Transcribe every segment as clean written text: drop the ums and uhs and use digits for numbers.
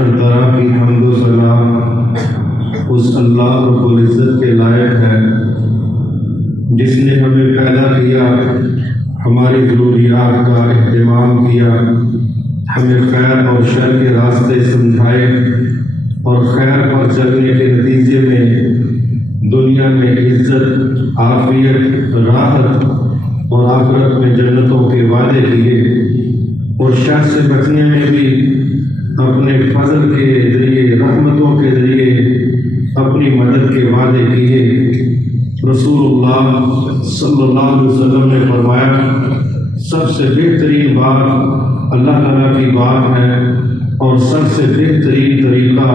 ہر طرح کی حمد و ثنا اس اللہ رب العزت کے لائق ہے جس نے ہمیں پیدا کیا، ہماری ضروریات کا اہتمام کیا، ہمیں خیر اور شر کے راستے سمجھائے اور خیر پر چلنے کے نتیجے میں دنیا میں عزت، عافیت، راحت اور آخرت میں جنتوں کے وعدے کیے، اور شر سے بچنے میں بھی اپنے فضل کے ذریعے، رحمتوں کے ذریعے اپنی مدد کے وعدے کیے۔ رسول اللہ صلی اللہ علیہ وسلم نے فرمایا، سب سے بہترین بات اللہ تعالیٰ کی بات ہے اور سب سے بہترین طریقہ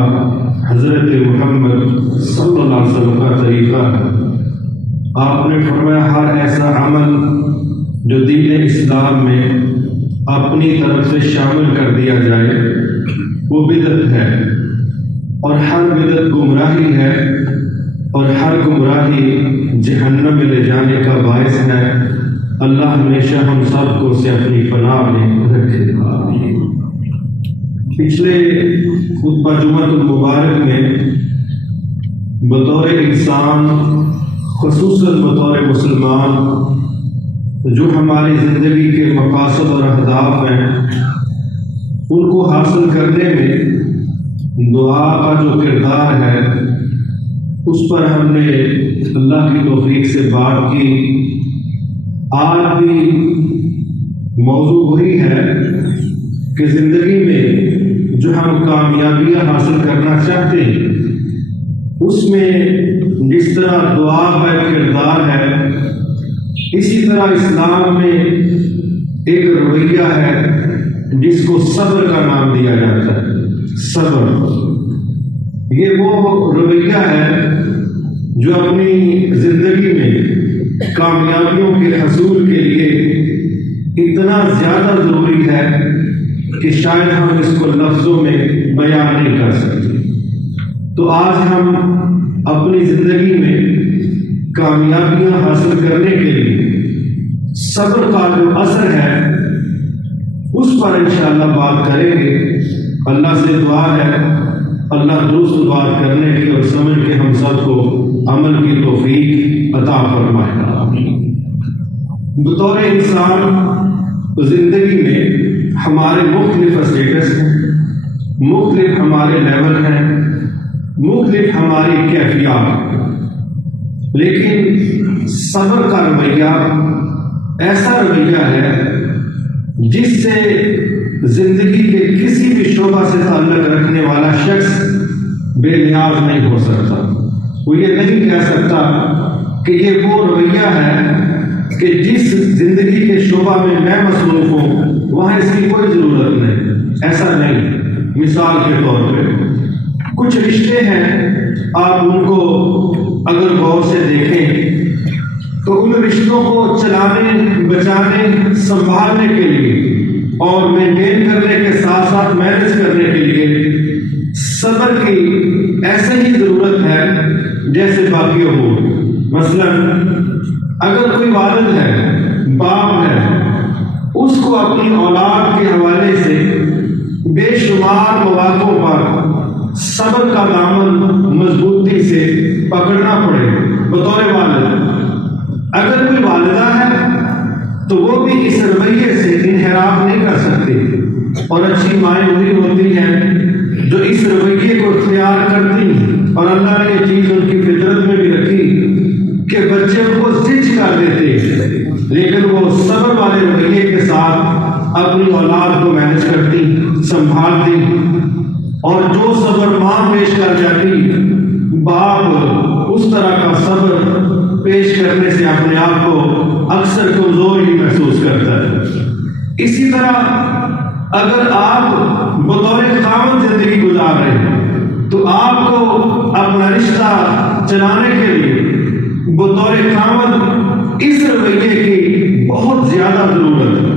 حضرت محمد صلی اللہ علیہ وسلم کا طریقہ ہے۔ آپ نے فرمایا ہر ایسا عمل جو دین اسلام میں اپنی طرف سے شامل کر دیا جائے وہ بدعت ہے، اور ہر بدعت گمراہی ہے، اور ہر گمراہی جہنم میں لے جانے کا باعث ہے۔ اللہ ہمیشہ ہم سب کو سے اپنی پناہ میں رکھے۔ پچھلے خطبہ جمعۃ المبارک میں بطور انسان، خصوصاً بطور مسلمان، جو ہماری زندگی کے مقاصد اور اہداف ہیں ان کو حاصل کرنے میں دعا کا جو کردار ہے اس پر ہم نے اللہ کی توفیق سے بات کی۔ آج بھی موضوع وہی ہے کہ زندگی میں جو ہم کامیابیاں حاصل کرنا چاہتے ہیں اس میں جس طرح دعا کا کردار ہے، اسی طرح اسلام میں ایک رویہ ہے جس کو صبر کا نام دیا جاتا ہے۔ صبر یہ وہ رویہ ہے جو اپنی زندگی میں کامیابیوں کے حصول کے لیے اتنا زیادہ ضروری ہے کہ شاید ہم اس کو لفظوں میں بیان نہیں کر سکتے۔ تو آج ہم اپنی زندگی میں کامیابیاں حاصل کرنے کے لیے صبر کا جو اثر ہے اس پر انشاءاللہ بات کریں گے۔ اللہ سے دعا ہے اللہ درست بات کرنے کی اور سمجھ کے ہم سب کو عمل کی توفیق عطا فرمائے۔ بطور انسان زندگی میں ہمارے مختلف اسٹیٹس ہیں، مختلف ہمارے لیول ہیں، مختلف ہماری کیفیات، لیکن صبر کا رویہ ایسا رویہ ہے جس سے زندگی کے کسی بھی شعبہ سے تعلق رکھنے والا شخص بے نیاز نہیں ہو سکتا۔ وہ یہ نہیں کہہ سکتا کہ یہ وہ رویہ ہے کہ جس زندگی کے شعبہ میں میں مصروف ہوں وہاں اس کی کوئی ضرورت نہیں، ایسا نہیں۔ مثال کے طور پہ کچھ رشتے ہیں، آپ ان کو اگر غور سے دیکھیں تو ان رشتوں کو چلانے، بچانے، سنبھالنے کے لیے اور مینٹین کرنے کے ساتھ ساتھ مینیج کرنے کے لیے صبر کی ایسے ہی ضرورت ہے جیسے باقی امور۔ مثلا اگر کوئی والد ہے، باپ ہے، اس کو اپنی اولاد کے حوالے سے بے شمار مواقعوں پر صبر کا دامن مضبوطی سے پکڑنا پڑے بطور والد۔ اگر کوئی والدہ ہے تو وہ بھی اس رویے سے انحراف نہیں کر سکتی، اور اچھی مائیں وہی ہوتی ہیں جو اس رویے کو اختیار کرتی ہیں، اور اللہ نے یہ چیز ان کی فطرت میں بھی رکھی کہ بچے ان کو زج کر دیتے ہیں، لیکن وہ صبر والے رویے کے ساتھ اپنی اولاد کو مینیج کرتی، سنبھالتی، اور جو صبر ماں پیش کر جاتی باپ اس طرح کا صبر پیش کرنے سے اپنے آپ کو اکثر کمزور ہی محسوس کرتا ہے۔ اسی طرح اگر آپ بطور خاوند زندگی گزار رہے ہیں تو آپ کو اپنا رشتہ چلانے کے لیے بطور خاوند اس رویے کی بہت زیادہ ضرورت ہے۔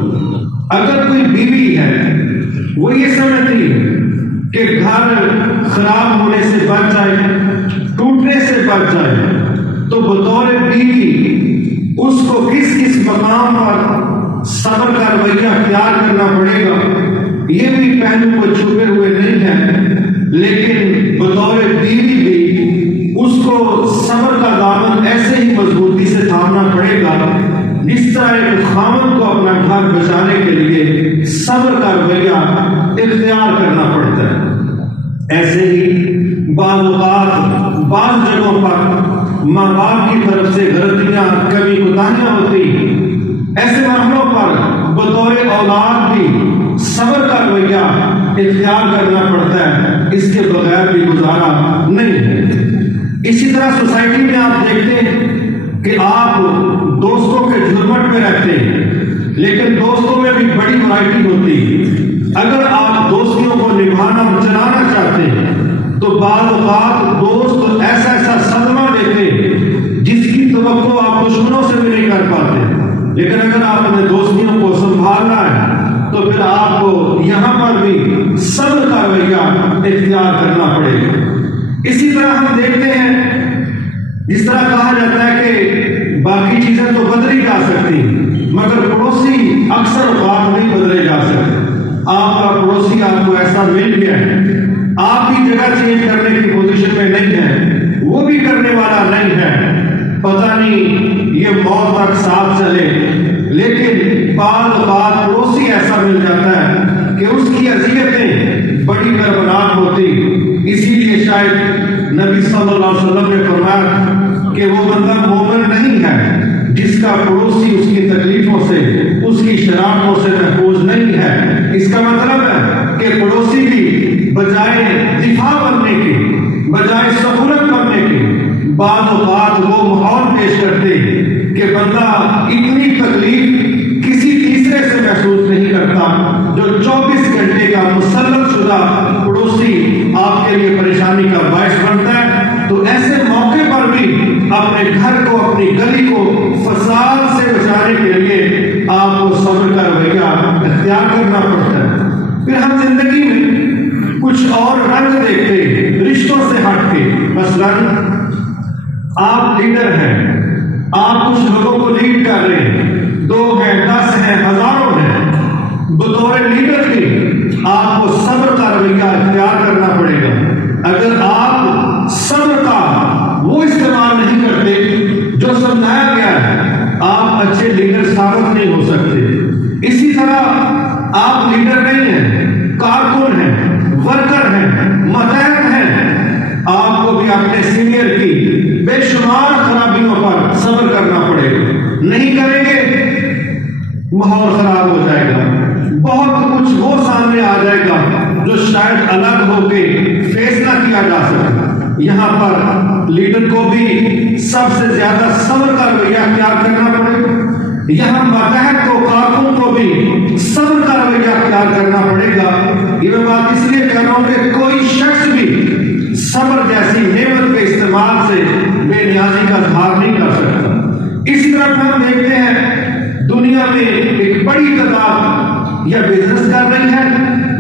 اگر کوئی بیوی ہے وہ یہ سمجھتی ہے کہ گھر خراب ہونے سے بچ جائے، ٹوٹنے سے بچ جائے، تو بطور بیوی اس کو کس کس مقام پر صبر کا رویہ اختیار کرنا پڑے گا، یہ بھی پہلو کو چھپے ہوئے نہیں ہے۔ جس طرح ایک خاوند کو اپنا گھر بچانے کے لیے صبر کا رویہ اختیار کرنا پڑتا ہے، ایسے ہی بعض اوقات بعض جگہوں پر ماں باپ کی طرف سے غلطیاں کمی کوتاہیاں ہوتی، ایسے معاملوں پر بطور اولاد بھی صبر کا رویہ اختیار کرنا پڑتا ہے، اس کے بغیر بھی گزارا نہیں ہے۔ اسی طرح سوسائٹی میں آپ دیکھتے ہیں کہ آپ دوستوں کے جھرمٹ میں رہتے ہیں، لیکن دوستوں میں بھی بڑی ورائٹی ہوتی ہے۔ اگر آپ دوستیوں کو نبھانا اور چلانا چاہتے ہیں تو بعض اوقات دوست ایسا صدمہ دیتے جس کی توقع آپ دشمنوں سے بھی نہیں کر پاتے، لیکن اگر آپ اپنے دوستیوں کو سنبھالنا ہے تو پھر آپ کو یہاں پر بھی صبر کا رویہ اختیار کرنا پڑے گا۔ اسی طرح ہم دیکھتے ہیں جس طرح کہا جاتا ہے کہ باقی چیزیں تو بدلی جا سکتی مگر پڑوسی اکثر اوقات نہیں بدلے جا سکتے۔ آپ کا پڑوسی آپ کو ایسا مل گیا ہے، آپ بھی جگہ چینج کرنے کی پوزیشن میں نہیں ہے، وہ بھی کرنے والا نہیں ہے، پتہ نہیں یہ موت تک ساتھ چلے، لیکن بعض اوقات پڑوسی ایسا مل جاتا ہے کہ اس کی اذیتیں بڑی کربناک ہوتی۔ اسی لیے شاید نبی صلی اللہ علیہ وسلم نے فرمایا کہ وہ بندہ مومن نہیں ہے جس کا پڑوسی اس کی تکلیفوں سے، اس کی شرارتوں سے محفوظ نہیں ہے۔ اس کا مطلب ہے کہ پڑوسی بھی بجائے دفاع بننے کی، بجائے سہولت بننے کی، بعض اوقات وہ ماحول پیش کرتے کہ بندہ اتنی تکلیف کسی تیسرے سے محسوس نہیں کرتا، جو 24 گھنٹے کا مسلط شدہ پڑوسی آپ کے لیے پریشانی کا باعث بنتا ہے۔ تو ایسے موقع پر بھی اپنے گھر کو، اپنی گلی کو فساد سے بچانے کے لیے آپ کو صبر کا رویہ اختیار کرنا پڑتا ہے۔ پھر ہم زندگی میں کچھ اور رنگ دیکھتے ہیں رشتوں سے ہٹ کے، مثلا آپ لیڈر ہیں، آپ کچھ لوگوں کو لیڈ کر رہے ہیں، 2 ہیں، 10 ہیں، ہزاروں ہیں، بطور لیڈر بھی آپ کو صبر کا رویہ اختیار کرنا پڑے گا۔ اگر آپ صبر کا وہ استعمال نہیں کرتے جو سمجھایا گیا ہے، آپ اچھے لیڈر ثابت نہیں ہو سکتے۔ اسی طرح آپ لیڈر نہیں ہیں، کارکن ہیں، ورکر ہیں، ماتحت ہیں، آپ کو بھی اپنے سینئر کی بے شمار خرابیوں پر صبر کرنا پڑے گا۔ نہیں کریں گے ماحول خراب ہو جائے گا، بہت کچھ وہ سامنے آ جائے گا جو شاید الگ ہو کے فیس نہ کیا جا سکے۔ یہاں پر لیڈر کو بھی سب سے زیادہ صبر کا رویہ اختیار کرنا پڑے گا، یہاں ماتحت کو، کارکن کو بھی صبر کا رویہ اختیار کرنا پڑے گا۔ یہ میں بات اس لیے کہہ رہا ہوں کہ کوئی شخص بھی صبر جیسی نعمت کے استعمال سے بے نیازی کا اظہار نہیں کر سکتا۔ اسی طرح ہم دیکھتے ہیں دنیا میں ایک بڑی تعداد یا بزنس کر رہی ہے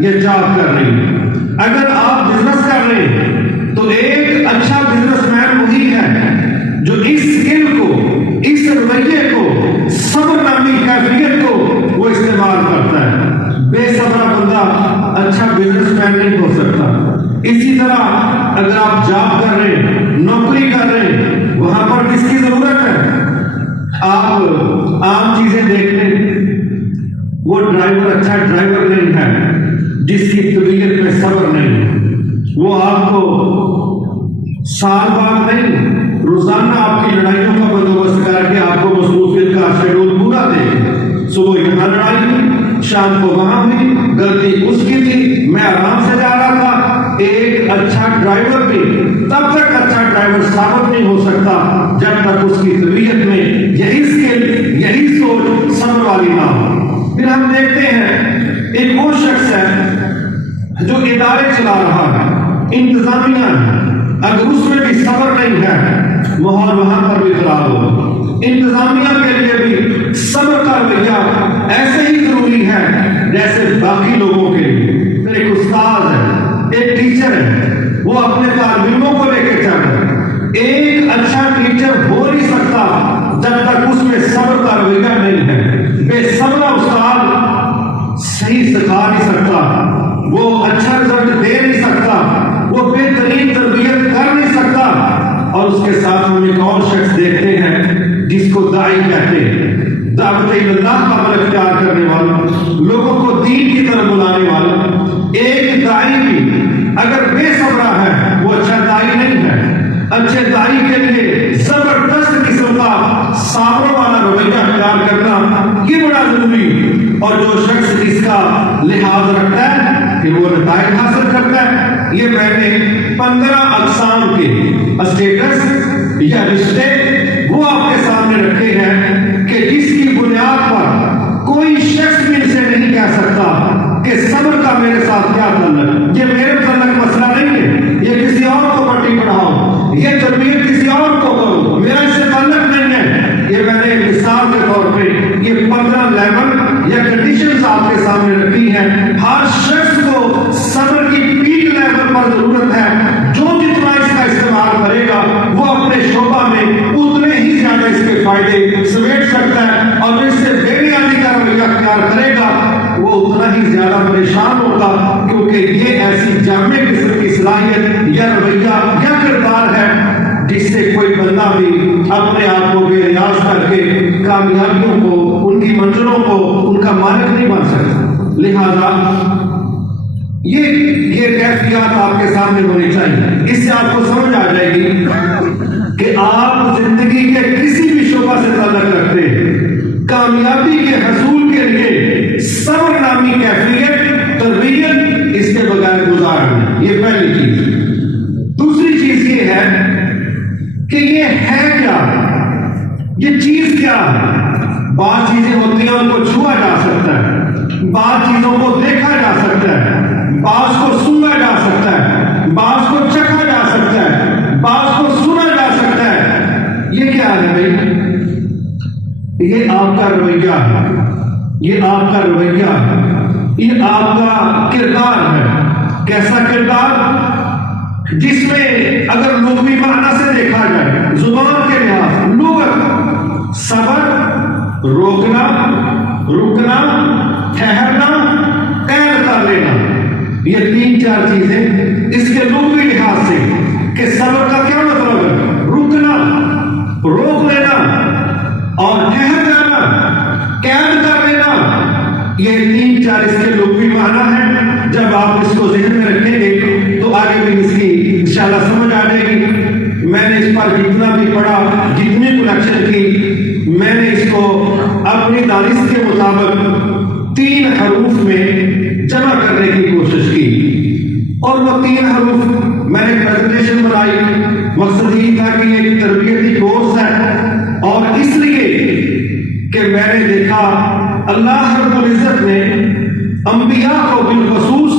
یا جاب کر رہی ہے۔ اگر آپ بزنس کر رہے ہیں تو ایک اچھا بزنس مین وہی ہے جو اس اسکل کو، اس رویے کو، صبر نامی کیفیت کو وہ استعمال کرتا ہے۔ بے صبر بندہ اچھا بزنس مین نہیں ہو سکتا۔ اسی طرح اگر آپ جاب کر رہے ہیں، نوکری کر رہے ہیں، وہاں پر کس کی ضرورت ہے؟ آپ عام چیزیں دیکھتے ہیں، وہ ڈرائیور اچھا ڈرائیور نہیں ہے جس کی طبیعت میں صبر نہیں ہے، وہ آپ کو سال بعد نہیں، روزانہ آپ کی لڑائیوں کا بندوبست کر کے آپ کو مصروفیت کا شیڈول پورا دے۔ صبح یہاں لڑائی ہوئی، شام کو وہاں ہوئی، غلطی اس کی تھی، میں آرام سے جا رہا تھا۔ ایک اچھا ڈرائیور بھی تب تک اچھا ڈرائیور ثابت نہیں ہو سکتا جب تک اس کی طبیعت میں یہی اسکل، یہی سوچ صبر والی نہ ہو۔ پھر ہم دیکھتے ہیں ایک وہ شخص ہے جو ادارے چلا رہا ہے، انتظامیہ ہے، اگر اس میں بھی صبر نہیں ہے ماحول وہاں پر بھی خراب ہوگا۔ انتظامیہ کے لیے بھی صبر کا رویہ ایسے ہی ضروری ہے جیسے باقی لوگوں کے لیے۔ پھر ایک استاد ہے، ایک ٹیچر ہے، وہ اپنے طالب علموں کو لے کے چل رہا ہے۔ ایک اچھا ٹیچر ہو نہیں سکتا جب تک اس میں صبر کا رویہ نہیں ہے۔ بے صبر استاد صحیح سکھا نہیں سکتا، وہ اچھا رزلٹ دے نہیں سکتا، وہ بہترین تربیت کر نہیں سکتا۔ اور اس کے ساتھ ہم ایک اور شخص دیکھتے ہیں جس کو داعی کہتے ہیں۔ دعوت اللہ کا عمل اختیار کرنے والا، لوگوں کو دین کی طرف بلانے والا۔ ایک دائی بھی اگر بے صبرا ہے وہ اچھا دائی نہیں ہے۔ اچھے دائی کے لیے زبردست قسم کا صبر والا رویہ اختیار کرنا یہ بڑا ضروری، اور جو شخص اس کا لحاظ رکھتا ہے کہ وہ نتائج حاصل کرتا ہے۔ یہ میں نے 15 اقسام کے اسٹیٹس یا رشتے وہ آپ کے سامنے رکھے ہیں کہ جس کی بنیاد پر کوئی شخص بھی ان سے نہیں کہہ سکتا کہ صبر کا میرے ساتھ کیا تعلق، یہ میرے تعلق مسئلہ نہیں ہے، یہ کسی اور کو پٹی پڑھاؤ، یہ تربیت کسی اور کو کرو، میرا اس سے تعلق نہیں ہے۔ یہ میں نے مثال کے طور پہ یہ 15 لیول یا کنڈیشنز آپ کے سامنے رکھی ہیں۔ ہر شخص کو صبر کی پیک لیول پر ضرورت ہے۔ جو جتنا اس کا استعمال کرے گا وہ اپنے شعبہ میں اتنے ہی زیادہ اس کے فائدے سمیٹ سکتا ہے، اور اس سے بے نیازی کا رویہ اختیار کرے گا وہ اتنا ہی زیادہ پریشان ہوگا، کیونکہ یہ ایسی جامع قسم کی صلاحیت یا رویہ یا کردار ہے جس سے کوئی بندہ بھی اپنے آپ کو بے نیاز کر کے کامیابیوں کو، ان کی منزلوں کو، ان کا مالک نہیں بن سکتا۔ لہذا یہ کیفیات آپ کے سامنے ہونی چاہیے۔ اس سے آپ کو سمجھ آ جائے گی کہ آپ زندگی کے کسی بھی شعبہ سے تعلق رکھتے ہیں، کامیابی کے حصول کے لیے صبر نامی کیفیت، تربیت اس کے بغیر گزار نہیں۔ یہ پہلی چیز۔ دوسری چیز یہ ہے کہ یہ ہے کیا، یہ چیز کیا ہے۔ بعض چیزیں ہوتی ہیں ان کو چھوا جا سکتا ہے، بعض چیزوں کو دیکھا جا سکتا ہے، بعض کو سنا جا سکتا ہے، بعض کو چکھا جا سکتا ہے، بعض کو سنا جا سکتا ہے۔ یہ کیا ہے بھائی؟ یہ آپ کا رویہ ہے، یہ آپ کا رویہ ہے، یہ آپ کا کردار ہے۔ کیسا کردار؟ جس میں اگر لغوی معنی سے دیکھا جائے، زبان کے لحاظ لغت، صبر، روکنا، رکنا، ٹھہرنا، قید کر لینا، یہ 3-4 چیزیں اس کے لغوی لحاظ سے کہ صبر کا کیا مطلب ہے؟ رکنا، روک لینا اور ٹھہر جانا، قید کر لینا، یہ 3-4 اس کے لغوی معنی ہیں۔ جب آپ اس کو ذہن میں رکھیں گے تو آگے بھی اس کی انشاءاللہ سمجھ آ جائے گی۔ میں نے اس پر جتنا بھی پڑھا، جتنی کلیکشن کی، میں نے اس کو اپنی دانش کے مطابق 3 حروف میں جمع کرنے کی کوشش کی، اور وہ 3 حروف میں نے پریزنٹیشن بنائی۔ مقصد یہ تھا کہ یہ ایک تربیتی کورس ہے، اور اس لیے کہ میں نے دیکھا اللہ رب العزت نے انبیاء کو بالخصوص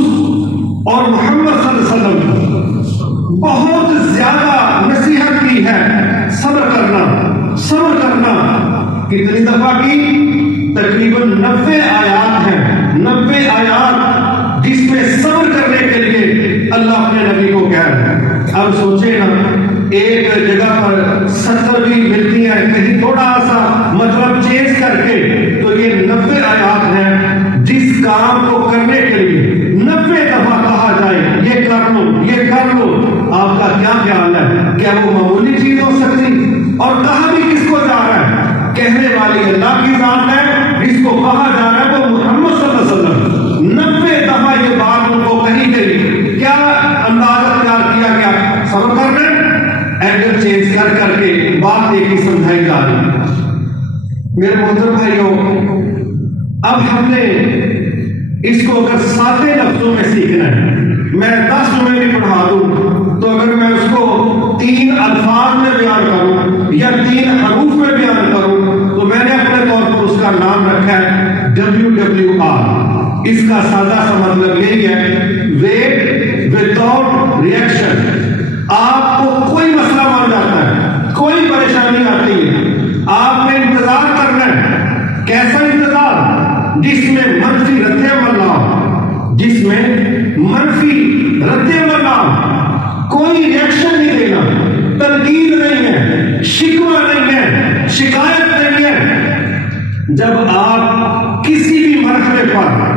اور محمد صلی اللہ علیہ وسلم بہت زیادہ نصیحت کی ہے صبر کرنا، صبر کرنا۔ کتنی دفعہ کی؟ تقریباً 90 آیات ہیں، 90 آیات جس میں صبر کرنے کے لیے اللہ اپنے نبی کو کہہ رہا ہے۔ اب سوچے نا، ایک جگہ پر 70 بھی ملتی ہیں، کہیں تھوڑا سا مطلب چینج کر کے، تو یہ 90 آیات ہیں جس کام کو کرنے کے لیے 90 دفعہ کہا جائے یہ کر لو، یہ کر لو۔ آپ کا کیا خیال ہے؟ کیا وہ معمولی چیز ہو سکتی؟ اور کہا بھی کس کو جا رہا ہے؟ کہنے والی اللہ کی ذات ہے، جس کو کہا جا رہا ہے وہ محمد صلی اللہ علیہ وسلم۔ 90 دفعہ یہ بات ان کو کہی گئی، کیا اندازہ تیار کیا گیا؟ صبر کر رہے ہیں، اینگل چینج کر کر کے بات ایک ہی سمجھائی جا رہی۔ میرے محترم بھائیوں، اب ہم نے اس کو اگر سادے لفظوں میں سیکھنا ہے، میں 10 جملے بھی پڑھا دوں تو اگر میں اس کو 3 الفاظ میں بیان کروں یا 3 حروف میں بیان کروں تو میں نے اپنے طور پر اس کا نام رکھا ہے WWR۔ اس کا سادہ سا مطلب یہی ہے، ویٹ وداؤٹ ریئیکشن۔ آپ کو کوئی مسئلہ بن جاتا ہے، کوئی پریشانی آتی ہے، آپ نے انتظار کرنا ہے۔ کیسا انتظار؟ جس میں منفی رد عمل نہ ہو، جس میں منفی رد عمل نہ ہو، کوئی ریئیکشن نہیں دینا، تنقید نہیں ہے، شکوہ نہیں ہے، شکایت نہیں ہے۔ جب آپ کسی بھی مرحلے پر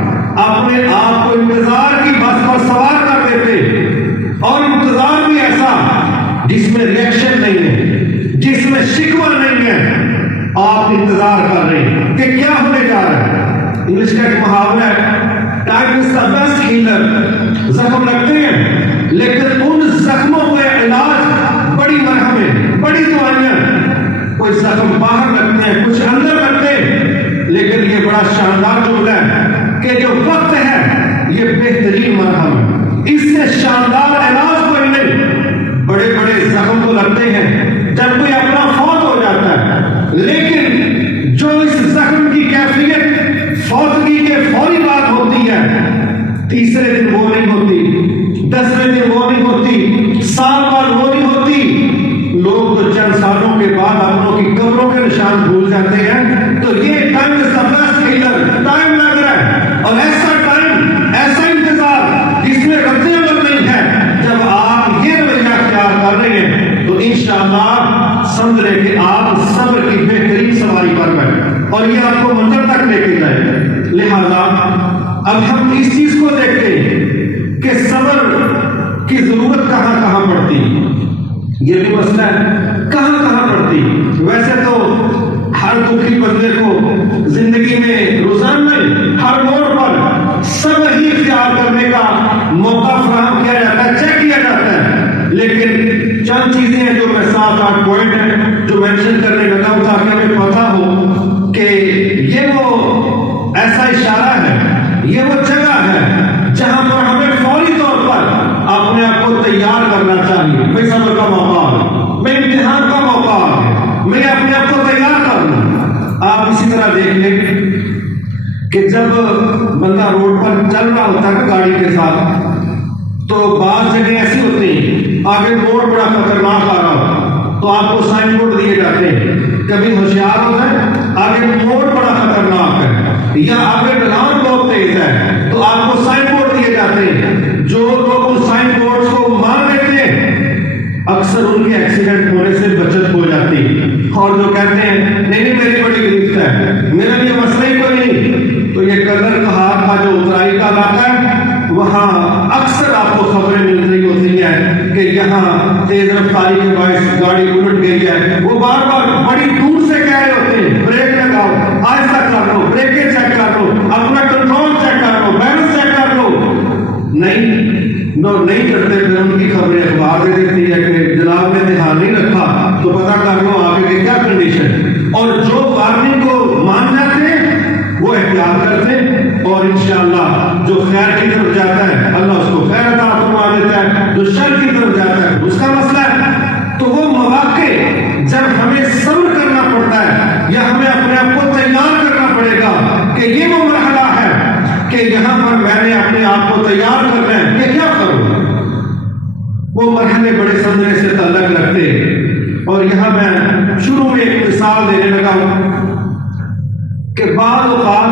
اپنے آپ کو انتظار کی بس پر سوار کر دیتے، اور انتظار بھی ایسا جس میں ریئیکشن نہیں ہے، جس میں شکوہ نہیں ہے، آپ انتظار کر رہے ہیں کہ کیا ہونے جا رہا ہے. انگلش کا ایک محاورہ ہے, time is the best healer. زخم لگتے ہیں لیکن ان زخموں کا علاج بڑی مرہمیں, بڑی دوائیاں. کوئی زخم باہر لگتے ہیں, کچھ اندر لگتے ہیں, لیکن یہ بڑا شاندار جملہ ہے کہ جو وقت ہے یہ بہترین مرہم ہے. اس سے شاندار علاج کوئی نہیں. بڑے بڑے زخم تو لگتے ہیں جب کوئی اپنا فوت ہو جاتا ہے, لیکن جو اس زخم کی کیفیت فوتگی کے فوری بعد ہوتی ہے, تیسرے دن وہ نہیں ہوتی, 10ویں دن وہ نہیں ہوتی, سال بعد وہ نہیں ہوتی. لوگ تو چند سالوں کے بعد اپنوں کی قبروں کے نشان بھول جاتے ہیں. تو یہ time is the best healer. Time لگ رہا ہے, اور ایسا ٹائم, ایسا انتظار جس میں رد عمل نہیں ہے. جب آپ یہ رویہ اختیار کر رہے ہیں تو انشاءاللہ سمجھ رہے کہ آپ صبر کی بہترین سواری پر ہیں, اور یہ آپ کو منزل تک لے کے جائے. لہذا اب ہم اس چیز کو دیکھتے ہیں کہ صبر کی ضرورت کہاں کہاں پڑتی. یہ بھی مسئلہ ہے کہاں کہاں پڑتی. ویسے تو ہر دکھی بندے کو زندگی میں روزانہ ہر موڑ پر صبر ہی اختیار کرنے کا موقع فراہم کیا جاتا ہے, چیک کیا جاتا ہے. لیکن چند چیزیں ہیں جو میں 7-8 پوائنٹ ہیں جو مینشن کرنے لگا ہوں تاکہ ہمیں پتا ہو کہ یہ وہ ایسا اشارہ ہے, یہ وہ جگہ ہے جہاں پر ہمیں فوری طور پر اپنے آپ کو تیار کرنا چاہیے. میں صبر کا موقع ہے, میں امتحان کا موقع ہے, میں اپنے آپ کو تیار کر لوں. آپ اسی طرح دیکھ لیں کہ جب بندہ روڈ پر چل رہا ہوتا ہے گاڑی کے ساتھ, تو بعض جگہ ایسی ہوتی ہیں آگے موڑ بڑا خطرناک آ رہا ہو تو آپ کو سائن بورڈ دیے جاتے ہیں. کبھی ہوشیار ہو جائے, آگے موڑ بڑا خطرناک ہے یا آگے ڈھلان بہت تیز ہے تو آپ کو سائن بورڈ دیے جاتے ہیں. جو لوگ ان سائن بورڈ کو مان لیتے ہیں اکثر ان کے ایکسیڈنٹ ہونے سے بچت ہو جاتی ہے. اور جو کہتے ہیں نہیں نہیں میری بڑی گرفت ہے, میرا یہ مسئلہ ہی کوئی نہیں, تو یہ قدر کہار کا جو اترائی کا علاقہ ہے وہاں اکثر آپ کو خبریں مل رہی ہوتی ہیں کہ یہاں تیز رفتاری کے باعث گاڑی الٹ گئی ہے. وہ بار بار بڑی دور سے کہہ رہے ہوتے ہیں بریک لگاؤ, آہستہ کر لو, بریکیں چیک کر لو, اپنا کنٹرول چیک کر لو, بیلنس چیک کر لو. نہیں کرتے. پھر ان کی خبریں اخبار دے دیتی ہے کہ جناب نے دھیان نہیں رکھا, تو پتا کر لو آگے کے کیا کنڈیشن. اور جو وارننگ کو مان جاتے ہیں وہ احتیاط کرتے ہیں, اور انشاءاللہ جو خیر کی طرف جاتا ہے اللہ اس کو خیر عطا فرما دیتا ہے, جو شر کی طرف جاتا ہے اس کا مسئلہ ہے. تو وہ مواقع جب ہمیں صبر کرنا پڑتا ہے یا ہمیں اپنے آپ کو تیار کرنا پڑے گا کہ یہ وہ مرحلہ ہے کہ یہاں پر میں نے اپنے آپ کو تیار کرنا ہے کہ کیا کروں. وہ مرحلے بڑے سمجھنے سے تعلق رکھتے ہیں. اور یہاں میں شروع میں ایک مثال دینے لگا ہوں کہ بعض اوقات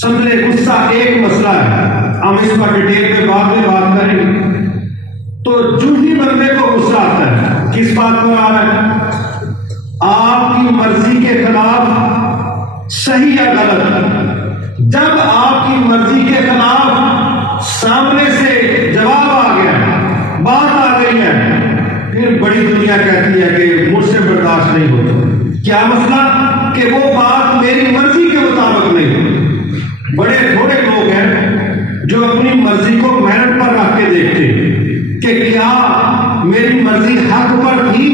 سمجھے غصہ ایک مسئلہ ہے, ہم اس پر ڈیٹیل میں بعد میں بات کریں گے. تو جو ہی بندے کو غصہ آتا ہے کس بات پر آ رہا ہے, آپ کی مرضی کے خلاف صحیح یا غلط. جب آپ کی مرضی کے خلاف سامنے سے جواب آ گیا, بات آ گئی ہے, پھر بڑی دنیا کہتی ہے کہ مجھ سے برداشت نہیں ہوتا. کیا مسئلہ کہ وہ بات میری مرضی کے مطابق نہیں ہوتی. بڑے تھوڑے لوگ ہیں جو اپنی مرضی کو محنت پر رکھ کے دیکھتے ہیں کہ کیا میری مرضی حق پر تھی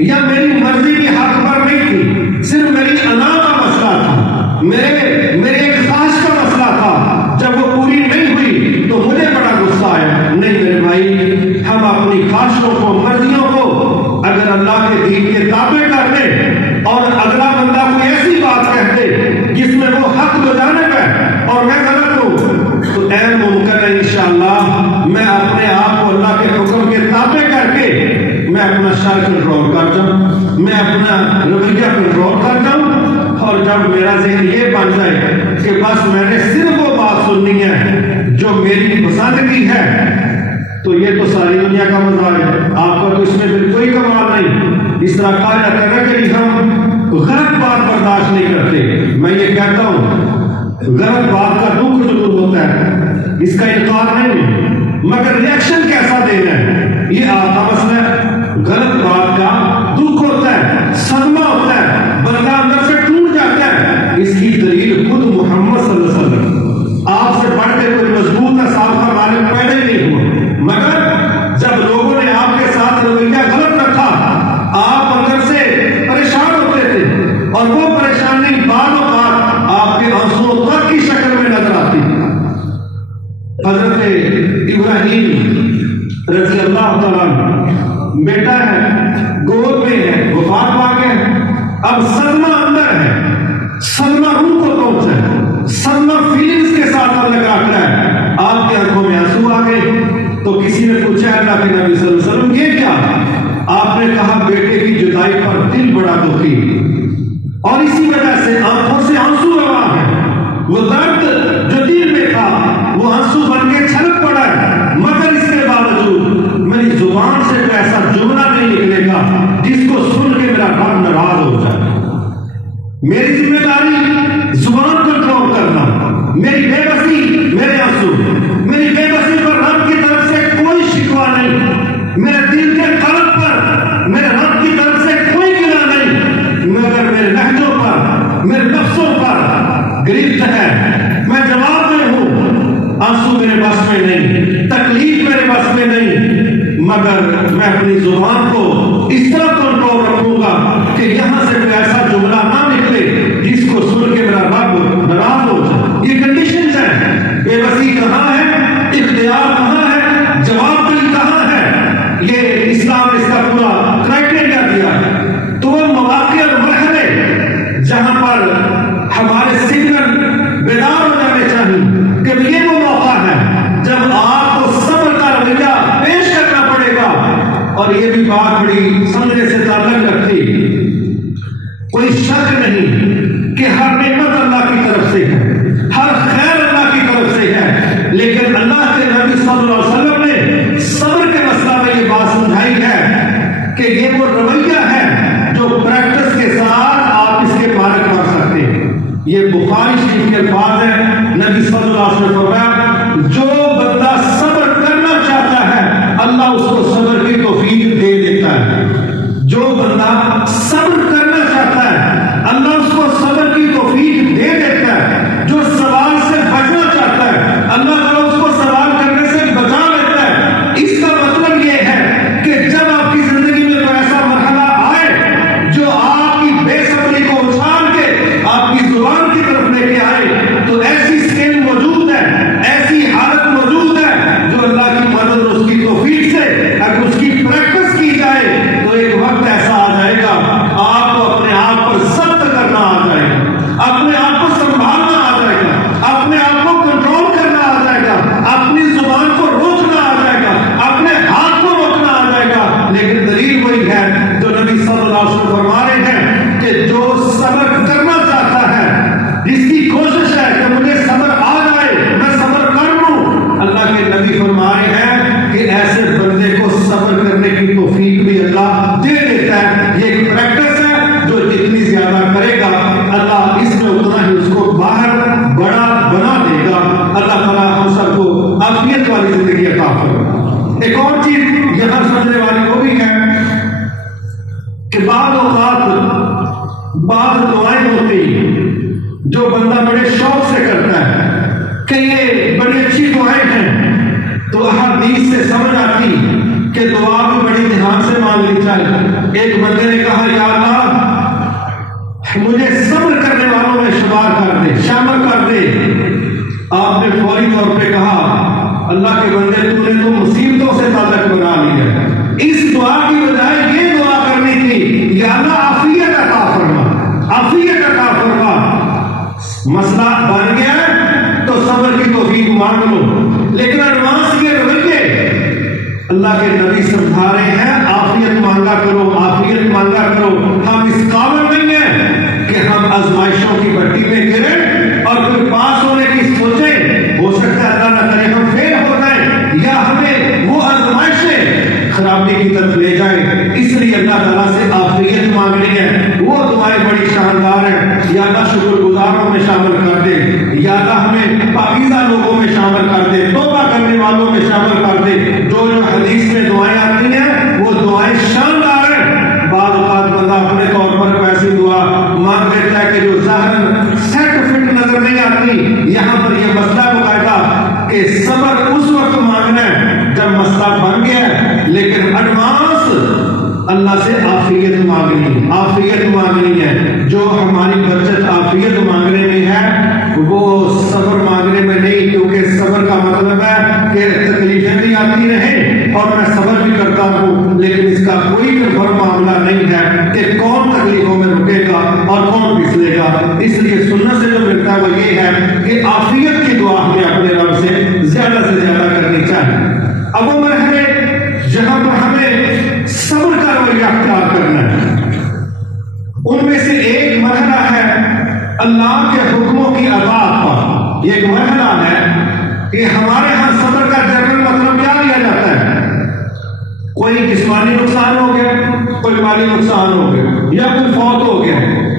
یا میری مرضی بھی حق پر نہیں تھی, صرف میری انا کا مسئلہ تھا, میرے ایک خواہش کا مسئلہ تھا. جب وہ پوری نہیں ہوئی تو مجھے بڑا غصہ آیا. نہیں میرے بھائی, ہم اپنی خواہشوں کو, مرضیوں کو اگر اللہ کے دین کے تابع کر دیں اور اگلا بندہ کوئی ایسی بات کہہ دے جس میں وہ حق بجانب ہے اور میں غلط ہوں, تو اے ممکن ہے انشاءاللہ میں اپنے آپ کو اللہ کے حکم کے تابع کر کے میں اپنا شر کنٹرول کر جاؤں, میں اپنا رویہ کنٹرول کر جاؤں. اور جب میرا ذہن یہ بن جائے کہ بس میں نے صرف وہ بات سننی ہے جو میری پسند کی ہے, تو یہ تو ساری دنیا کا مزاج ہے, آپ کا تو اس میں پھر کوئی کمال نہیں. اس طرح کہا جاتا ہے نا کہ ہم غلط بات برداشت نہیں کرتے. میں یہ کہتا ہوں غلط بات کا دکھ ضرور ہوتا ہے, اس کا انکار نہیں ہے, مگر ریئیکشن کیسا دینا ہے یہ آپ کا مسئلہ ہے. غلط بات کا دکھ ہوتا ہے, صبر ابراہیم رضی اللہ تعالیٰ عنہ، بیٹا ہے، گود میں ہے، وفات پا گئے، اب صدمہ اندر ہے، صدمہ روح کو پہنچا ہے، صدمہ فیلنگز کے ساتھ اللہ کاٹ رہا ہے، آپ کی آنکھوں میں آنسو آ گئے۔ تو کسی نے پوچھا اللہ کے نبی صلی اللہ علیہ وسلم یہ کیا؟ آپ نے کہا بیٹے کی جدائی پر دل بڑا دکھی اور اسی وجہ سے آنکھوں سے آنسو روا ہے، وہ درد جو دل میں تھا وہ آنسو بن کے چھلک پڑا ہے، مگر اس کے باوجود میری زبان سے کوئی ایسا جملہ نہیں نکلے گا جس کو سن کے میرا رب ناراض ہو جائے۔ میری ذمہ داری زبان کنٹرول کرنا، میری بے بسی میرے آنسو، میری بے بسی پر رب کی طرف سے کوئی شکوہ نہیں، میرے دل کے قلب پر میرے رب کی طرف سے کوئی گلہ نہیں، مگر میرے لہجوں پر میرے نفسوں پر گرفت ہے، میں جواب میں ہوں، آنسو میرے بس میں نہیں، تکلیف میرے بس میں نہیں، مگر میں اپنی زبان کو اس طرح کنٹرول رکھوں گا کہ یہاں سے کوئی ایسا جملہ نہ نکلے جس کو سن کے میرا رب ناراض ہو جائے۔ یہ کنڈیشنز ہیں۔ بے بسی کہاں ہے، اختیار کہاں ہے، جواب دہی کہاں ہے، یہ اسلام نے اس کا پورا کرائٹیریا دیا ہے۔ تو وہ مواقع اور مرحلے جہاں پر ہمارے سگنل بیدار ہو جانے چاہیے کہ یہ وہ موقع ہے جب آپ کو صبر کا رویہ پیش کرنا پڑے گا۔ اور یہ بھی بات بڑی سمجھنے سے تعلق رکھتی، کوئی شک نہیں کہ ہر نعمت اللہ کی طرف سے ہے، ہر خیر اللہ کی طرف سے ہے، لیکن اللہ کے نبی صلی اللہ علیہ وسلم نے صبر کے مسئلہ میں یہ بات سمجھائی ہے کہ یہ وہ رویہ ہے جو پریکٹس کے ساتھ آپ اس کے مالک کر سکتے ہیں۔ یہ بخاری شریف کے الفاظ ہیں، نبی صلی اللہ علیہ وسلم نے فرمایا جو بندہ صبر کرنا چاہتا ہے اللہ اس کو صبر کی توفیق دے دیتا ہے۔ جو بندہ صبر کرنا چاہتا ہے اللہ اس کو صبر کی توفیق دے دیتا ہے۔ جو سوال سے بچنا چاہتا ہے اللہ تعالیٰ اس کو سوال کرنے سے بچا لیتا ہے۔ اس کا مطلب یہ ہے کہ جب آپ کی زندگی میں کوئی ایسا مرحلہ آئے جو آپ کی بے صبری کو اچھال کے آپ کی زبان کی طرف لے کے آئے، تو ایسی اسکل موجود ہے، ایسی حالت موجود ہے جو اللہ کی مدد اور اس کی توفیق سے اگر اس کی پریکٹس کی جائے تو ایک وقت ایسا آ جائے گا آپ کو اپنے آپ پر ضبط کرنا آ جائے گا، اپنے آپ کو سنبھالنا آ جائے گا، اپنے آپ کو کنٹرول کرنا آ جائے گا، اپنی زبان کو روکنا آ جائے گا، اپنے ہاتھ کو روکنا آ جائے گا۔ لیکن دلیل وہی ہے جو نبی صلی اللہ علیہ وسلم فرما رہے ہیں کہ جو صبر کرنا چاہتا ہے، جس کی کوشش ہے کہ مجھے صبر آ جائے، میں صبر کر لوں، اللہ کے نبی فرما رہے ہیں کہ ایسے بندے کو صبر کرنے کی توفیق بھی اللہ دے دیتا ہے۔ یہ ایک پریکٹس ہے جو جتنی زیادہ کرے گا اللہ اس میں اتنا ہی اس کو باہر بڑا بنا دے گا۔ اللہ تعالیٰ ہم سب کو عافیت والی زندگی عطا فرمائے۔ ایک اور چیز یہاں سمجھنے والی وہ بھی ہے کہ بعض اوقات بعض دعائیں ہوتی جو بندہ بڑے شوق سے کرتا ہے کہ یہ بڑی اچھی دعائیں ہیں، تو احادیث سے سمجھ آتی کہ دعا بھی بڑی دھیان سے مانگنی چاہیے۔ ایک بندے نے کہا یا اللہ مجھے صبر کرنے والوں میں شمار کر دے، شامل کر دے۔ آپ نے فوری طور پہ کہا اللہ کے بندے تو نے تو مصیبتوں سے تعلق بنا لیا ہے، اس دعا کی بجائے یہ دعا کرنی تھی یا اللہ عافیت عطا فرما، عافیت عطا فرما۔ مسئلہ بن گیا تو صبر کی توفیق مانگ لو، لیکن ایڈوانس کے رویے اللہ کے نبی سمجھا رہے ہیں عافیت مانگا کرو، عافیت مانگا کرو۔ ہم اس قابل نہیں ہیں کہ ہم آزمائشوں کی بھٹی میں گریں اور پھر پاس ہونے کی سوچیں، ہو سکتا ہے اللہ نہ کرے ہم فیل ہو جائیں یا ہمیں وہ آزمائشیں خرابی کی طرف لے جائیں۔ اس لیے اللہ تعالیٰ سے عافیت مانگنی ہے۔ وہ دعائیں بڑی شاندار ہیں، یا اللہ شکر گزاروں میں شامل کر دے، یا اللہ ہمیں پاکیزہ لوگوں میں شامل کر دے، توبہ کرنے والوں میں شامل کر دے۔ جو حدیث میں دعائیں آتی ہیں وہ دعائیں شاندار ہیں۔ بعض اوقات بندہ اپنے طور پر ایسی دعا مانگ لیتا ہے کہ جو ظاہر سیٹ فٹ نظر نہیں آتی۔ یہاں پر یہ مسئلہ باقاعدہ کہ صبر اس وقت مانگنا ہے جب مسئلہ بن گیا ہے، لیکن ایڈوانس اللہ سے عافیت مانگنی، عافیت مانگنی ہے۔ جو ہماری بچت عافیت مانگنے میں ہے وہ صبر مانگنے میں نہیں، کیونکہ صبر کا مطلب ہے کہ تکلیفیں بھی آتی رہیں اور میں صبر بھی کرتا ہوں، لیکن اس کا کوئی کنفرم معاملہ نہیں ہے کہ کون تکلیفوں میں رکے گا اور کون پھسلے گا۔ اس لیے سنت سے جو ملتا ہے وہ یہ ہے کہ عافیت کی دعا ہمیں اپنے رب سے زیادہ کرنی چاہیے۔ اب وہ مرحلے جہاں پر ہمیں صبر کا رویہ اختیار کرنا ہے، ان میں سے ایک مرحلہ ہے اللہ کے حکموں کی اطاعت پر۔ یہ ایک مرحلہ ہے کہ ہمارے ہاں صبر کا جنرل مطلب کیا لیا جاتا ہے؟ کوئی جسمانی نقصان ہو گیا، کوئی مالی نقصان ہو گیا، یا کوئی فوت ہو گیا،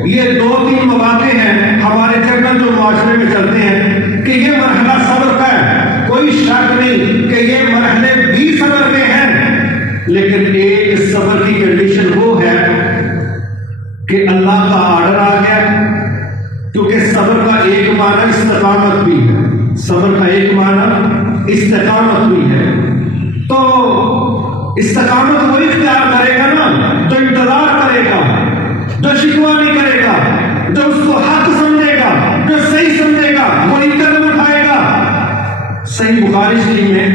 یہ 2-3 مواقع ہیں ہمارے جنرل جو معاشرے میں چلتے ہیں کہ یہ مرحلہ صبر کا ہے۔ کوئی شک نہیں کہ یہ مرحلے بھی صبر کے ہیں، لیکن ایک صبر کی کنڈیشن وہ ہے کہ اللہ کا آرڈر آ گیا، کیونکہ صبر کا ایک معنی استقامت بھی ہے، صبر کا ایک معنی استقامت بھی ہے۔ تو استقامت وہ اختیار کرے گا نا جو انتظار کرے گا، جو شکوہ نہیں کرے گا، جو اس کو حق سمجھے گا، جو صحیح سمجھے گا، وہی قدم اٹھائے گا۔ صحیح بخاری شریف میں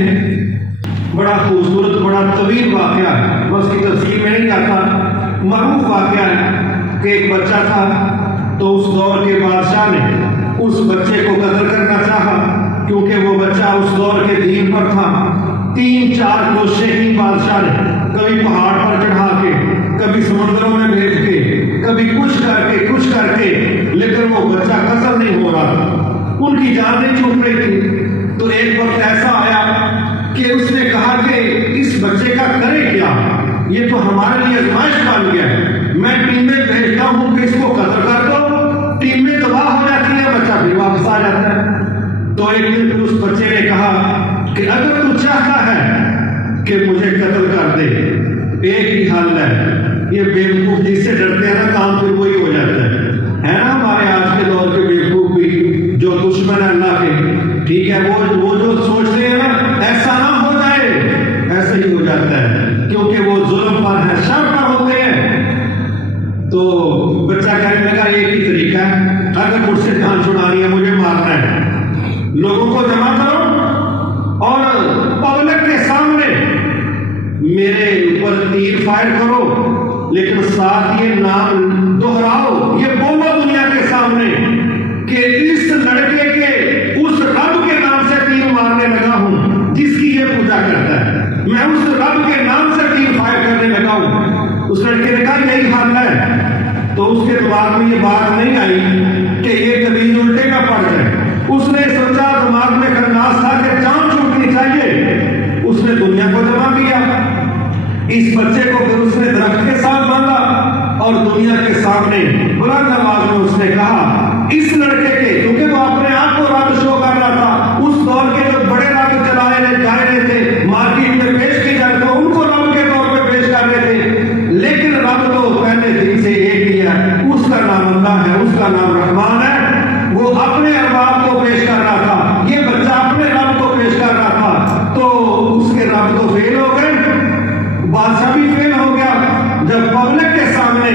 بڑا خوبصورت بڑا طویل واقعہ ہے، میں اس کی تفصیل میں نہیں جاتا، معروف واقعہ ہے کہ ایک بچہ تھا تو اس دور کے بادشاہ نے اس بچے کو قتل کرنا چاہا، کیونکہ وہ بچہ اس دور کے دین پر تھا۔ 3-4 کوششیں کی بادشاہ نے، کبھی پہاڑ پر چڑھا کے، کبھی سمندروں میں بھیج کے، کبھی کچھ کر کے، لیکن وہ بچہ قتل نہیں ہو رہا تھا، ان کی جان نہیں چھوٹ رہی تھی۔ تو ایک وقت ایسا آیا کہ اس نے کہا کہ اس بچے کا کرے کیا، یہ تو ہمارے لیے آزمائش بن گیا ہے، میں ٹیمیں بھیجتا ہوں کہ اس کو قتل کر دو، ٹیمیں تباہ ہو جاتی ہے، بچہ بھی واپس آ جاتا ہے۔ تو ایک دن اس بچے نے کہا کہ اگر تو چاہتا ہے کہ مجھے قتل کر دے، ایک ہی حل ہے، یہ بیوقوف جس سے ڈرتے ہیں نا کام پھر وہی ہو جاتا ہے نا ہمارے آج کے دور کے بیوقوف بھی جو دشمن ہے اللہ کے، ٹھیک ہے، وہ جو سوچتے ہیں نا ایسا نہ ہو جائے، ایسا ہی ہو جاتا ہے، کیونکہ وہ ظلم پر ہے، شر پر ہوتے ہیں۔ تو بچہ کہنے لگا ایک ہی طریقہ ہے، اگر مجھ سے جان چھڑانی ہے، مجھے مارنا ہے، لوگوں کو جمع کرو اور پبلک کے سامنے میرے اوپر تیر فائر کرو، لیکن ساتھ یہ نام دہراؤ، یہ بولو دنیا کے سامنے کہ اس لڑکے کے اس رب کے نام سے تیر مارنے لگا ہوں جس کی یہ پوجا کرتا ہے، میں اس رب کے نام سے تیر فائر کرنے لگا ہوں۔ اس لڑکے نے کہا یہی حل ہے۔ تو اس کے دماغ میں یہ بات نہیں آئی کہ یہ طویل الٹے نہ پڑ جائے، اس نے سوچا، دماغ میں خناس تھا کہ جان چھوٹنی چاہیے، اس نے دنیا کو جمع کیا، اس بچے کو پھر اس نے درخت کے ساتھ باندھا اور دنیا کے سامنے بلند آواز میں اس نے کہا اس لڑکے کے، کیونکہ وہ اپنے آپ کو رب شو کر رہا تھا، اس دور کے جو بڑے رب چلائے جا رہے تھے، مارکیٹ میں پیش کی جاتے تھے، ان کو رب کے طور پہ پیش کر رہے تھے، لیکن رب تو پہلے دن سے ایک ہی ہے، اس کا نام اللہ ہے، اس کا نام رحمان ہے، وہ اپنے ارباب کو پیش کر رہا تھا، یہ بچہ اپنے رب کو پیش کر رہا تھا، تو اس کے رب تو فیل ہو گئے، بادشاہ بھی فیل ہو گیا۔ جب پبلک کے سامنے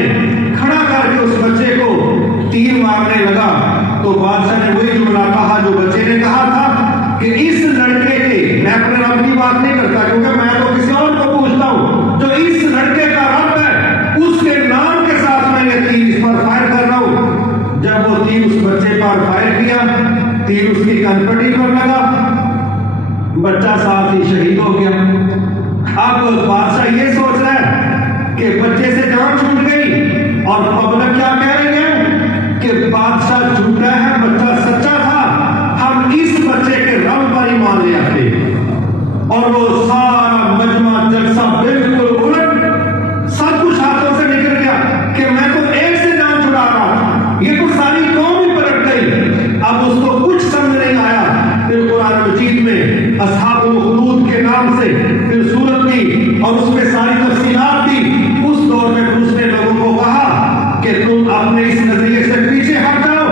کھڑا کر کے اس بچے کو تیر مارنے لگا تو بادشاہ نے وہی جملہ کہا جو بچے نے کہا تھا کہ اس لڑکے کے، میں اپنے رب کی بات نہیں کرتا کیونکہ میں تو کسی اور کو پوچھتا ہوں، جو اس لڑکے کا رب ہے اس کے نام کے ساتھ میں یہ تیر اس پر فائر کر رہا ہوں۔ جب وہ تیر اس بچے پر فائر کیا، تیر اس کی کنپٹی پر لگا، بچہ ساتھ ہی شہید ہو گیا۔ اب بادشاہ یہ سوچ رہا ہے کہ بچے سے جان چھوٹ گئی اور پبلک کیا کہہ رہی ہے کہ بادشاہ جھوٹا ہے، بچہ سچا تھا، ہم اس بچے کے رب پر ایمان لے آتے، اور وہ سارا مجمع جلسہ بالکل الٹ، سب کچھ ہاتھوں سے نکل گیا کہ میں تو ایک سے جان چھڑا رہا تھا، یہ تو ساری قوم ہی پلٹ گئی۔ اب اس کو کچھ سمجھ نہیں آیا، پھر قرآن مجید میں اصحاب الخدود کے نام سے پھر سورت دی اور اس میں ساری تفصیلات دی۔ اس دور میں اس نے لوگوں کو کہا کہ تم اپنے اس نظریے سے پیچھے ہٹ جاؤ،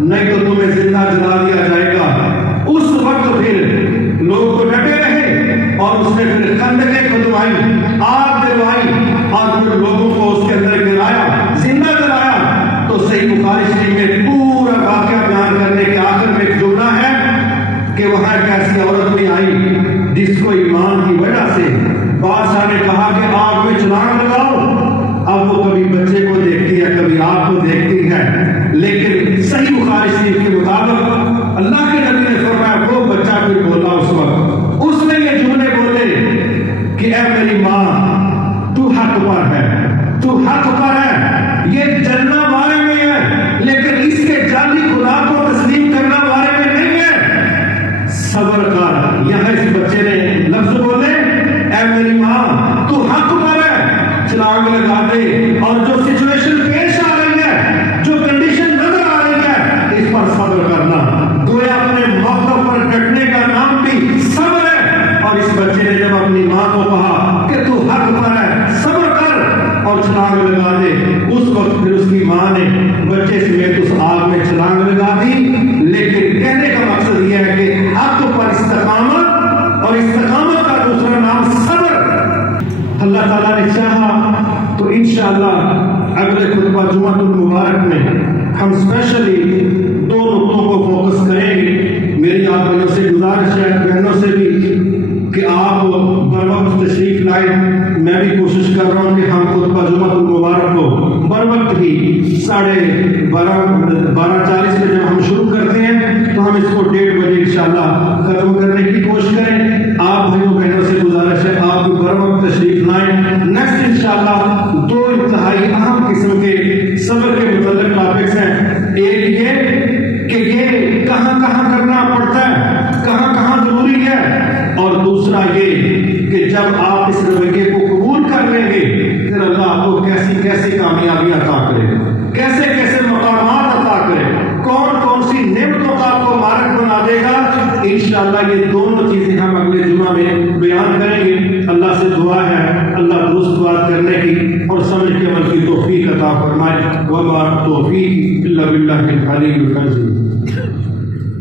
نہیں تو تمہیں زندہ جلا دیا جائے گا۔ اس وقت پھر لوگ کو ڈٹے رہے اور اس نے پھر خندقیں کھدوائی، آگ دلوائی اور پھر لوگوں کو اس کے اندر گرایا، زندہ جلایا۔ تو صحیح بخاری شریف میں پورا واقعہ بیان کرنے کے آخر میں ایک جملہ ہے کہ وہاں ایک ایسی عورت بھی آئی جس کو ایمان کی وجہ سے بادشاہ نے کہا کہ آگ میں چھلانگ لگاؤ، اب وہ کبھی بچے کو دیکھتی ہے کبھی آپ کو دیکھتی ہے، لیکن صحیح بخاری شریف کے مطابق اللہ کے نبی نے فرمایا وہ بچہ پھر بولا اس وقت، اس نے یہ جملے بولے کہ اے میری ماں تو حق پر ہے، تو حق پر ہے، یہ جلنا بارے میں ہے لیکن اس کے جعلی خدا کو تسلیم کرنا بارے میں نہیں ہے، صبر کر۔ یہاں اس بچے نے لفظ بولے اے میری ماں تو حق پر ہے، چھلانگ لگا دے، اور جو سچویشن پیش آ رہی ہے، جو کنڈیشن نظر آ رہی ہے، اس پر صبر کرنا۔ گویا اپنے موقع پر ڈٹنے کا نام بھی صبر ہے۔ اور اس بچے نے جب اپنی ماں کو کہا کہ تو حق پر ہے، صبر کر اور چھلانگ لگا دے، اس وقت پھر اس کی ماں نے بچے سمیت اس آگ میں چھلانگ لگا دی۔ لیکن کہنے کا مقصد یہ ہے کہ حق پر استقامت، اور استقامت کا دوسرا نام صبر۔ اللہ تعالیٰ نے چاہا تو انشاءاللہ اگلے خطبہ جمعہ المبارک میں ہم اسپیشلی دو نقطوں کو فوکس کریں گے۔ میری آپ بھائیوں سے گزارش ہے، بہنوں سے بھی، کہ آپ بر وقت تشریف لائیں۔ میں بھی کوشش کر رہا ہوں کہ ہم خطبہ جمعہ المبارک کو بر وقت ہی 12:40 پہ جب ہم شروع کرتے ہیں تو ہم اس کو 1:30 بجے انشاءاللہ ختم کرنے کی کوشش کریں۔ آپ بھائیوں بہنوں سے گزارش ہے آپ بھی بر وقت تشریف لائیں۔ نیکسٹ انشاءاللہ 2 انتہائی اہم قسم کے صبر کے متعلق ٹاپکس ہیں۔ ایک یہ کہ یہ کہاں کہاں کرنا پڑتا ہے، کہاں کہاں ضروری ہے، اور دوسرا یہ کہ جب آپ اس رویے کو قبول کر لیں گے پھر اللہ آپ کو کیسی کیسی کامیابی عطا کرے، کیسے کیسے مقامات عطا کرے، کون کون سی نعمتوں کا آپ کو مالک بنا دے گا۔ انشاءاللہ یہ دونوں چیزیں ہم اگلے جمعہ میں بیان کریں گے۔ اللہ سے دعا ہے اللہ درست بات کرنے کی اور سمجھ کے عمل کی توفیق عطا فرمائے۔ وما توفیق الا باللہ العلی العظیم۔